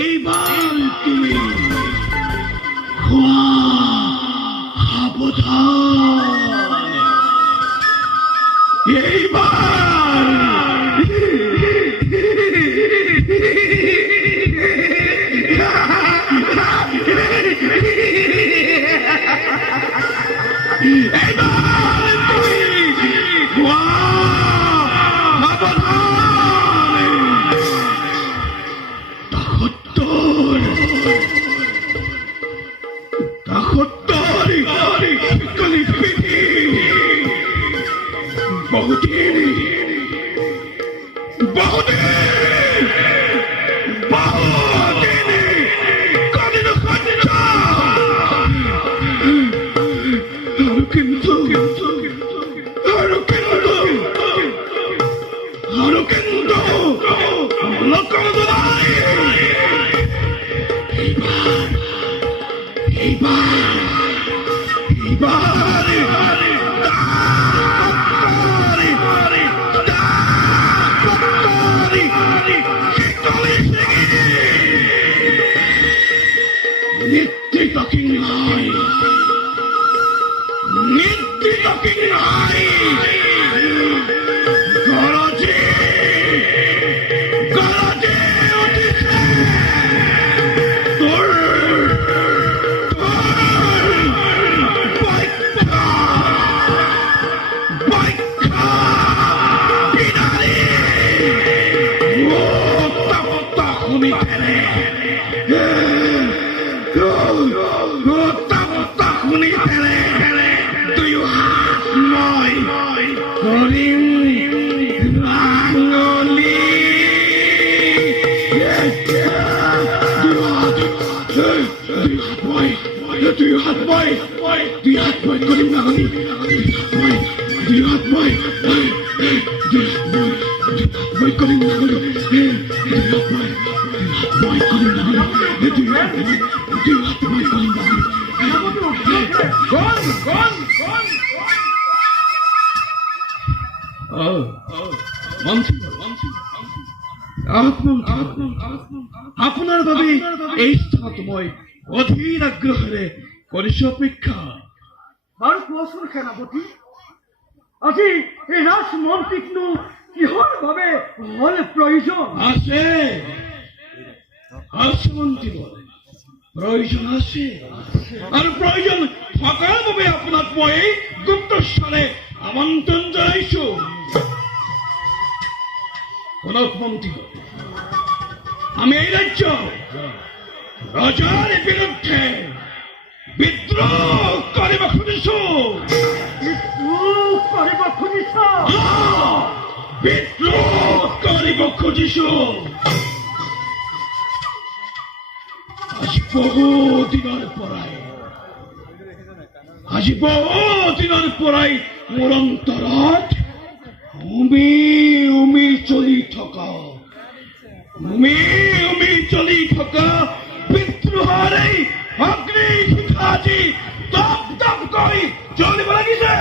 এইবার তুমি খোয়া সাবধান। এইবার আপনার ভাবে এই স্থান মই অধীর আগ্রহে করিস অপেক্ষা। আর কোয়াশন সেনাপতি আজি এই রাজমন্ত্রীকনো কিহৰ ভাবে হলে প্রয়োজন আছে? রাজমন্ত্রী বলে প্রয়োজন আছে, আর প্রয়োজন থাকার ভাবে আপনার মই গুপ্তস্বরে আমন্ত্রণ জানাইছো। কনকমন্ত্রী বলে আমি এই রাজ্য রাজার বিরুদ্ধে বিদ্রোহ করিব খুঁজিছো। বিদ্রোহ করিব খুঁজিছো। আজি বহু দিনৰ পৰাই মোৰ অন্তৰত উমি উমি চলি থকা বিদ্ৰোহৰ এই অগ্নি শিখা আজি দপ দপকৈ জ্বলিব লাগিছে।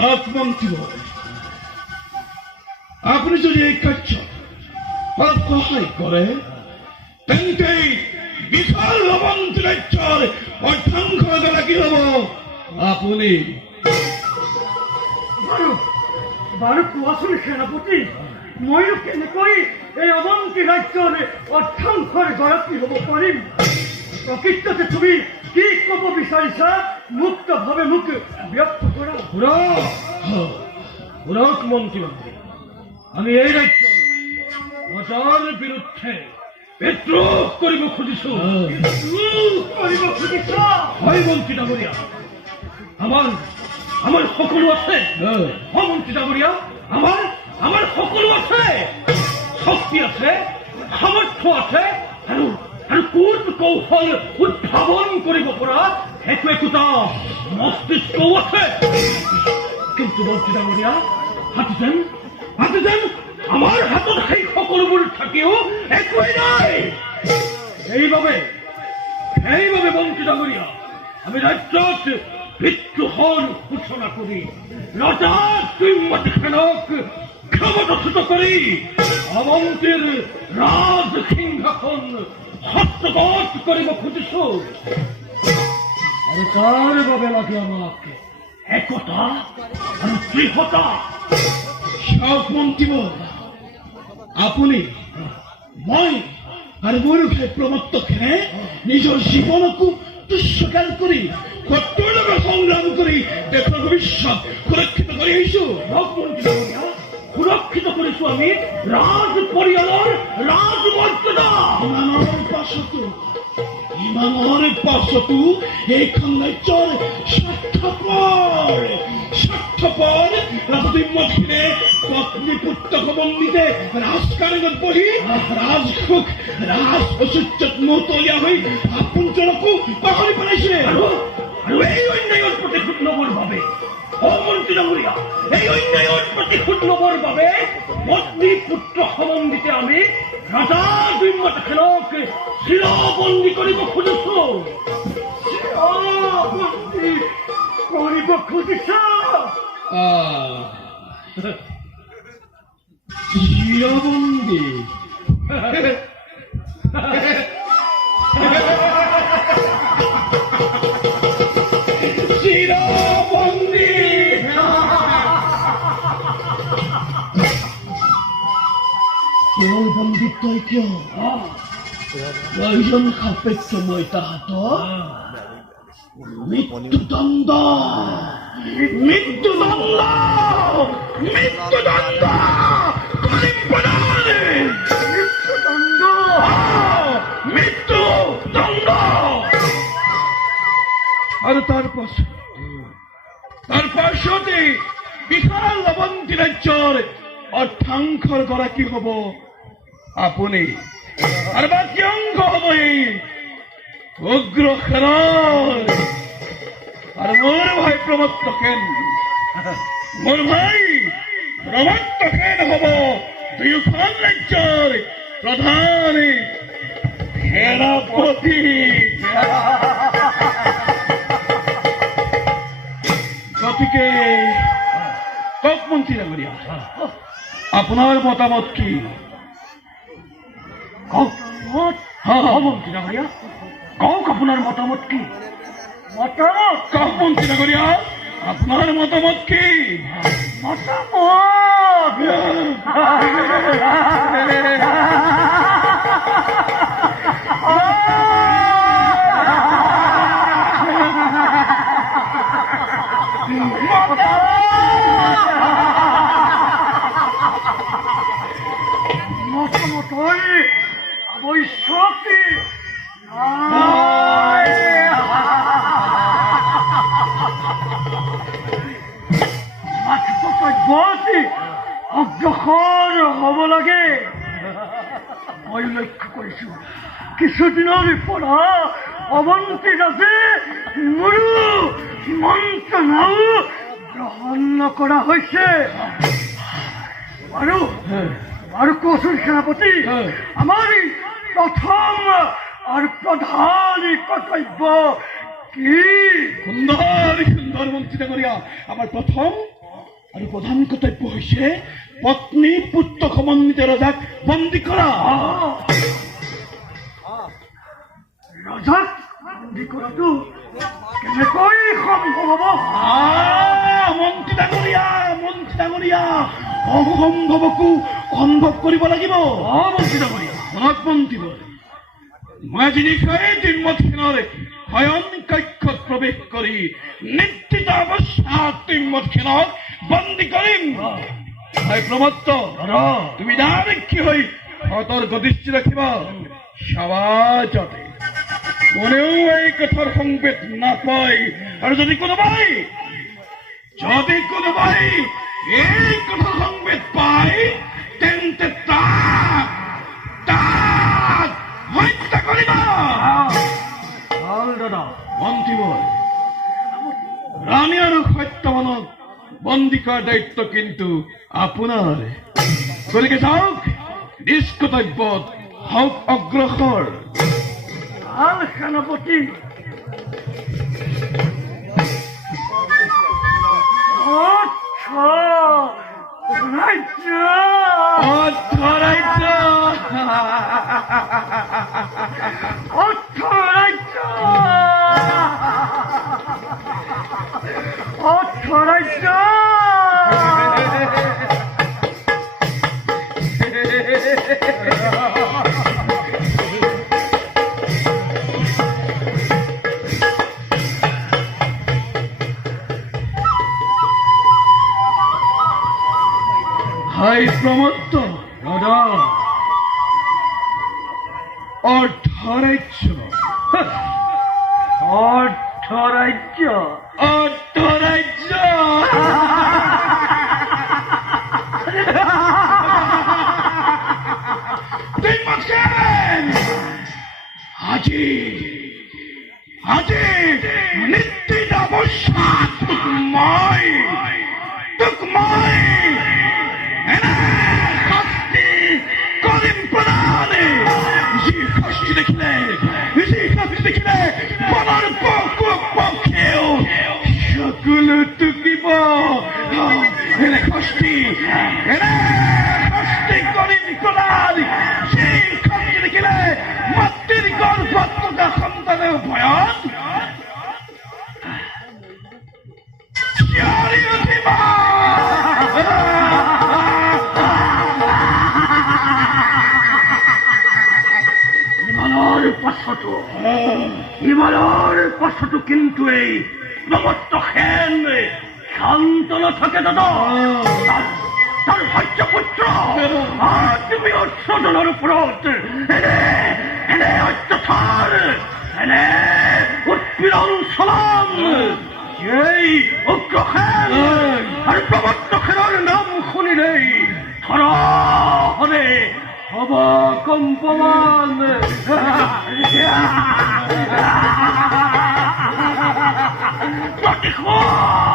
রাজমন্ত্রী আপনি যদি এই কার্য অলপ সহায় করে তেন্তে বিশাল লবন্তি ৰাজ্যৰ অধ্যক্ষ গৰাকী হব আপুনি। বাৰু কোৱাচোন সেনাপতি, মইও কেনেকৈ এই অৱন্তী ৰাজ্যৰ অধ্যক্ষৰ গৰাকী হব পাৰিম? প্ৰকৃততে তুমি কি কব বিচাৰিছা মুক্তভাৱে মোক ব্যক্ত কৰা। মন্ত্ৰী আমি এই ৰাজ্যৰ ৰজাৰ বিৰুদ্ধে বিদ্ৰোহ কৰিব খুজিছো। হয় মন্ত্ৰী ডাঙৰীয়া, আমাৰ সকলো আছে। মন্ত্ৰী ডাঙৰীয়া আমাৰ সকলো আছে, শক্তি আছে, সামৰ্থ্য আছে, আৰু কূট কৌশল উদ্ভাৱন কৰিব পৰা সেইটো একোটা মস্তিষ্কও আছে। কিন্তু মন্ত্ৰী ডাঙৰীয়া হাতী যেন আমাৰ হাতত সেই সকলোবোৰ থাকিও একোৱেই নাই। এইভাবে মন্ত্ৰী ডাঙৰীয়া আমি ৰাজ্যত বিদ্ৰোহৰ সূচনা কৰি ৰজা দুম্মতখনক ক্ষমতাচ্যুত কৰি অৱন্তীৰ ৰাজ সিংহাসন হস্তগত কৰিব খুজিছো। আৰু তাৰ বাবে লাগে আমাক একতা আৰু দৃঢ়তা। মন্ত্ৰীবোৰ, আপুনি মই আৰু মোৰ ভাই প্ৰমত্তখনে নিজৰ জীৱনকো দুষ্কাৰ কৰি শত্ৰুৰ লগত সংগ্ৰাম কৰি দেশৰ ভৱিষ্যত সুৰক্ষিত কৰি আহিছো। সুৰক্ষিত কৰিছো আমি ৰাজ পৰিয়ালৰ ৰাজমৰ্যাদা। ইমানৰ পাছতো এইখন ৰাজ্যৰ স্বাৰ্থপৰ ৰাজা দুম্মতখনে পত্নী পুত্ৰক বন্দীতে ৰাজকাৰেঙত বহি ৰাজসুখ ৰাজ ঐশ্বৰ্যত মতলীয়া হৈ আপোনজনকো পাহৰি পেলাইছে। আৰু এই অন্যায়ৰ প্ৰতিশোধ ল'বৰ বাবে মন্ত্ৰী ডাঙৰীয়া, এই অন্যায়ৰ প্ৰতিশোধ ল'বৰ বাবে পত্নী পুত্ৰ সম্বন্ধিতে আমি ৰজা দুম্মতখনক চিৰবন্দী কৰিব খুজিছো। চিৰবন্দী কৰিব খুজিছ? চিৰবন্দী চিৰবন্দী কেৱল বন্দীত্বই কিয়? প্ৰয়োজন সাপেক্ষ মই তাহাঁতক মৃত্যুদণ্ড মৃত্যুদণ্ড মৃত্যুদণ্ড মৃত্যুদণ্ড মৃত্যুদণ্ড। আৰু তাৰ পাছতে বিশাল অৱন্তী ৰাজ্যৰ অৰ্ধাংশৰ গৰাকী হব আপুনি, আৰু বাকী অংশ হব এই উগ্ৰসেনৰ। আৰু মোৰ ভাই প্ৰমত্তখেন হব দুয়োখন ৰাজ্যৰ প্ৰধান সেনাপতি। গতিকে কওক মন্ত্ৰী ডাঙৰীয়া, আপোনাৰ মতামত কি? কওক মন্ত্ৰী ডাঙৰীয়া, কওক আপোনাৰ মতামত কি? মতামত কওক মন্ত্ৰী ডাঙৰীয়া, আপোনাৰ মতামত কি? অগ্ৰসৰ হব লাগে। মই লক্ষ্য কৰিছো কিছুদিনৰ পৰা অৱন্তী ৰাজে মোৰো মন্ত্ৰণাও গ্ৰহণ নকৰা হৈছে। আৰু কচোন সেনাপতি, আমাৰ প্ৰথম আৰু প্ৰধান কৰ্তব্য কি? সুন্দৰ মন্ত্ৰী ডাঙৰীয়া, আমাৰ প্ৰথম আৰু প্ৰধান কৰ্তব্য হৈছে পত্নী পুত্ৰ সমন্বিত ৰজাক বন্দী কৰা। ৰজাক বন্দী কৰাটো কেনেকৈ সম্ভৱ হ'ব? মন্ত্ৰী ডাঙৰীয়া, অসম্ভৱকো সম্ভৱ কৰিব লাগিব। মন্ত্ৰী ডাঙৰীয়া, মনত মন্ত্ৰী, মই আজি নিশাই দুম্মতখেনৰ শয়ন কক্ষত প্ৰৱেশ কৰি নিশ্চিত অৱস্থাত দুম্মতখেনক বন্দী কৰিম। ভাই প্ৰমত্ত, তুমি দাৰেক্ষী হৈ সতৰ্ক দৃষ্টি ৰাখিব। সমাজতে কোনেও এই কথাৰ সংবেদ নাপায়, আৰু যদি কোনোবাই এই কথাৰ সংবেদ পায় তেন্তে তাক হত্যা কৰিব। মন্ত্ৰীবোৰ, ৰাণী আৰু সত্যৱানক বন্দী কৰাৰ দায়িত্ব কিন্তু আপোনাৰ। গতিকে যাওক, নিজ কৰ্তব্যত হওক অগ্ৰসৰ। সেনাপতি হাই প্ৰমত্ত দাদা অৰ্ধৰাজ্য অৰ্থৰাজ্য অৰ্ধৰাজ্য আজি আজি নিশ্চিত অৱস্থা তোক মই এনে শাস্তি কৰিম প্ৰদানে যি শাস্তি দেখিলে মনৰ পক্ষেও সকলো টুকিব এনে শাস্তি কৰিম প্ৰদান যি শাস্তি দেখিলে মাতৃৰ গৰ্ভত থকা সন্তানেও ভয়ত চিঞৰি উঠিব। ইমানৰ পাছতো কিন্তু এই প্ৰমত্তখেন শান্ত নাথাকে দাদা। তাৰ ভাজ্যপুত্ৰ তুমি অশ্বজনৰ ওপৰত এনে অত্যাচাৰ এনে উৎপীড়ন চলাম এই উগ্ৰসেন আৰু প্ৰমত্তখেনৰ নাম শুনিলেই ধৰাহৰে হব কম্পমান। প্ৰতিশোধ